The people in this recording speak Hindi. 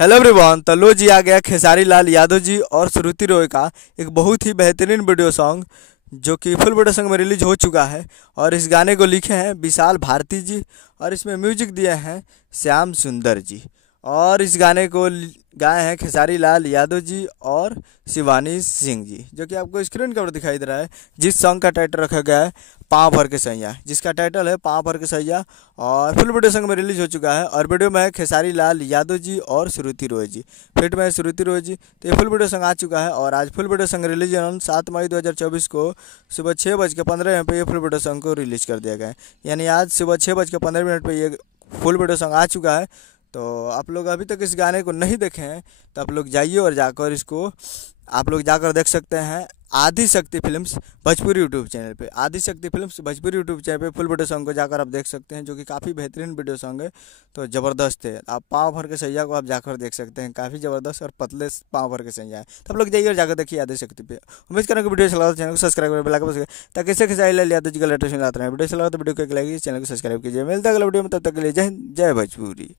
Hello everyone. तो लो जी आ गया खेसारी लाल यादव जी और श्रुति रॉय का एक बहुत ही बेहतरीन वीडियो सॉन्ग जो कि फुल वीडियो सॉन्ग में रिलीज हो चुका है। और इस गाने को लिखे हैं विशाल भारती जी और इसमें म्यूजिक दिए हैं श्याम सुंदर जी। और इस गाने को गाए हैं खेसारी लाल यादव जी और शिवानी सिंह जी, जो कि आपको स्क्रीन के ऊपर दिखाई दे रहा है। जिस सॉन्ग का टाइटल रखा गया है पाँव भर के सैया, जिसका टाइटल है पाँव भर के सैया। और फुल वीडियो सॉन्ग में रिलीज हो चुका है और वीडियो में है खेसारी लाल यादव जी और श्रुति रॉय जी, फिट में है श्रुति रॉय जी। तो ये फुल वीडियो सॉन्ग आ चुका है और आज full video song release on 7 मई 2024 को सुबह 6:15 पे ये फुल वीडियो सॉन्ग को रिलीज कर दिया गया है। यानी आज सुबह 6:15 पे ये फुल वीडियो सॉन्ग आ चुका है। तो आप लोग अभी तक इस गाने को नहीं देखे हैं तो आप लोग जाइए और जाकर इसको आप लोग जाकर देख सकते हैं आदि शक्ति फिल्म्स भोजपुरी यूट्यूब चैनल पे। आदि शक्ति फिल्म्स भोजपुरी यूट्यूब चैनल पे फुल वीडियो सॉन्ग को जाकर आप देख सकते हैं, जो कि काफ़ी बेहतरीन वीडियो सॉन्ग है। तो ज़बरदस्त है। आप पाँव भर के सैया को आप जाकर देख सकते हैं, काफ़ी ज़बरदस्त और पतले पाँव भर के सैया है। तो आप लोग जाइए और जाकर देखिए आदि शक्ति पे। उम्मीद करें कि वीडियो चला चैनल को सब्सक्राइब कर बेल आइकन ताकि इससे खेसारी लाल यादव जी का लेटेस्ट आते हैं। वीडियो चला तो वीडियो को लाइक चैनल को सब्सक्राइब कीजिए। मिलता है अगले वीडियो में, तब तक के लिए जय हिंद जय भोजपुरी।